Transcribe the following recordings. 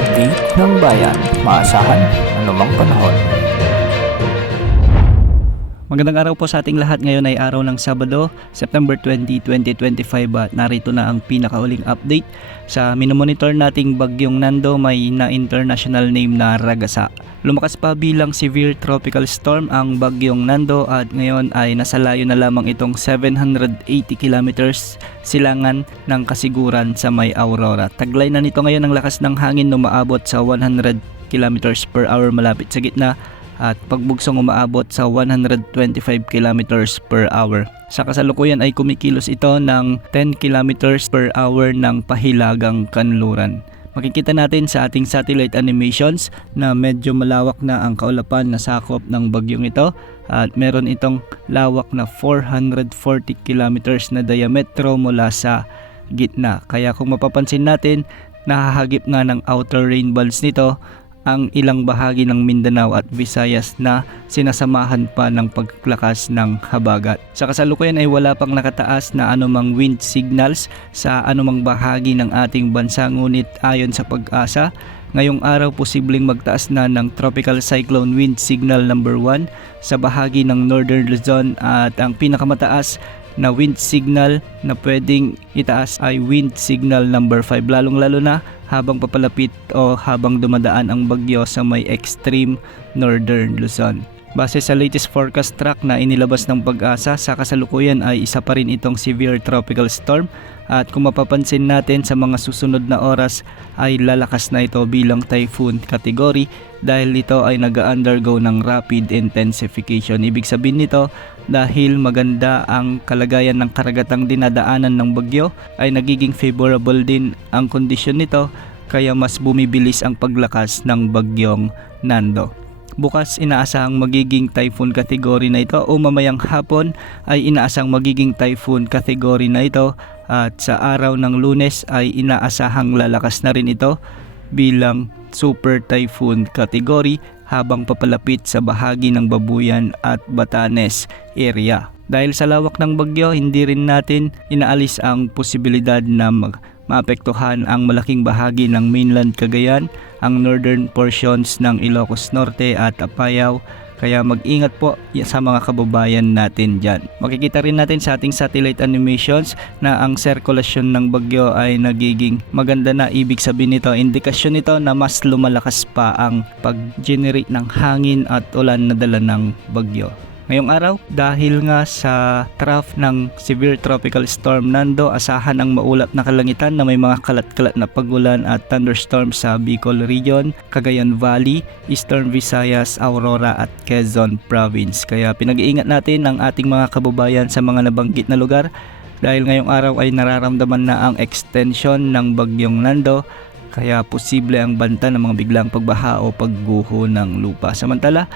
update ng bayan. Maasahan anumang panahon. Magandang araw po sa ating lahat. Ngayon ay araw ng Sabado, September 20, 2025 at narito na ang pinakauling update sa minomonitor nating bagyong Nando. May na-international name na Ragasa. Lumakas pa bilang severe tropical storm ang bagyong Nando at ngayon ay nasa layo na lamang itong 780 kilometers silangan ng kasiguran sa may Aurora. Taglay na nito ngayon ang lakas ng hangin na umaabot sa 100 kilometers per hour malapit sa gitna at pagbugsong umaabot sa 125 kilometers per hour. Sa kasalukuyan ay kumikilos ito ng 10 kilometers per hour ng pahilagang kanluran. Makikita natin sa ating satellite animations na medyo malawak na ang kaulapan na sakop ng bagyong ito at meron itong lawak na 440 kilometers na diametro mula sa gitna. Kaya kung mapapansin natin, nahahagip nga ng outer rain bands nito ang ilang bahagi ng Mindanao at Visayas na sinasamahan pa ng paglakas ng habagat. Sa kasalukuyan ay wala pang nakataas na anumang wind signals sa anumang bahagi ng ating bansa, ngunit ayon sa Pag-asa, ngayong araw posibleng magtaas na ng tropical cyclone wind signal number 1 sa bahagi ng Northern Luzon at ang pinakamataas na wind signal na pwedeng itaas ay wind signal number 5, lalong-lalo na habang papalapit o habang dumadaan ang bagyo sa may extreme Northern Luzon. Base sa latest forecast track na inilabas ng Pag-asa, sa kasalukuyan ay isa pa rin itong severe tropical storm at kung mapapansin natin sa mga susunod na oras ay lalakas na ito bilang typhoon category dahil ito ay nag-undergo ng rapid intensification. Ibig sabihin nito, dahil maganda ang kalagayan ng karagatang dinadaanan ng bagyo ay nagiging favorable din ang kondisyon nito kaya mas bumibilis ang paglakas ng bagyong Nando. Bukas inaasahang magiging typhoon category na ito o mamayang hapon ay inaasahang magiging typhoon category na ito at sa araw ng Lunes ay inaasahang lalakas na rin ito bilang super typhoon category habang papalapit sa bahagi ng Babuyan at Batanes area. Dahil sa lawak ng bagyo, hindi rin natin inaalis ang posibilidad na maapektuhan ang malaking bahagi ng mainland Cagayan, ang northern portions ng Ilocos Norte at Apayao. Kaya mag-ingat po sa mga kababayan natin dyan. Makikita rin natin sa ating satellite animations na ang sirkulasyon ng bagyo ay nagiging maganda na. Ibig sabihin nito, indikasyon nito na mas lumalakas pa ang pag-generate ng hangin at ulan na dala ng bagyo. Ngayong araw, dahil nga sa trough ng severe tropical storm Nando, asahan ang maulap na kalangitan na may mga kalat-kalat na pagulan at thunderstorms sa Bicol Region, Cagayan Valley, Eastern Visayas, Aurora at Quezon Province. Kaya pinag-iingat natin ang ating mga kababayan sa mga nabanggit na lugar dahil ngayong araw ay nararamdaman na ang extension ng bagyong Nando. Kaya posible ang banta ng mga biglang pagbaha o pagguho ng lupa. Samantala,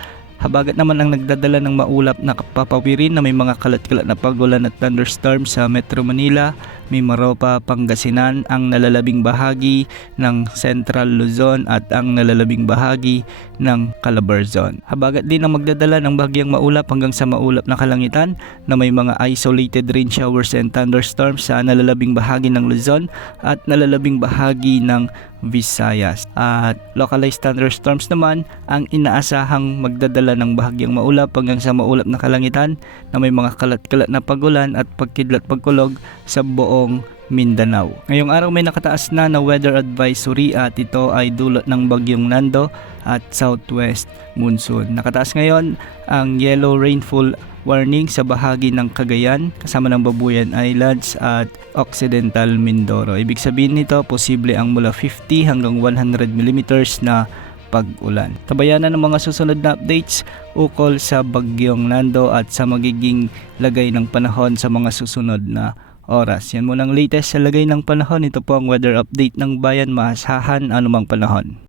habagat naman ang nagdadala ng maulap na papawirin na may mga kalat-kalat na pagulan at thunderstorms sa Metro Manila, Mimaropa, Pangasinan, ang nalalabing bahagi ng Central Luzon at ang nalalabing bahagi ng Calabarzon. Habagat din ang magdadala ng bagyang maulap hanggang sa maulap na kalangitan na may mga isolated rain showers and thunderstorms sa nalalabing bahagi ng Luzon at nalalabing bahagi ng Visayas. At localized thunderstorms naman ang inaasahang magdadala ng bahagyang maulap hanggang sa maulap na kalangitan na may mga kalat-kalat na pagulan at pagkidlat pagkulog sa buong Mindanao. Ngayong araw may nakataas na weather advisory at ito ay dulot ng bagyong Nando at southwest monsoon. Nakataas ngayon ang yellow rainfall warning sa bahagi ng Cagayan kasama ng Babuyan Islands at Occidental Mindoro. Ibig sabihin nito, posible ang mula 50 hanggang 100 millimeters na pag-ulan. Tabayanan ng mga susunod na updates ukol sa bagyong Nando at sa magiging lagay ng panahon sa mga susunod na oras. Yan muna ang latest sa lagay ng panahon. Ito po ang weather update ng bayan. Maasahan anumang panahon.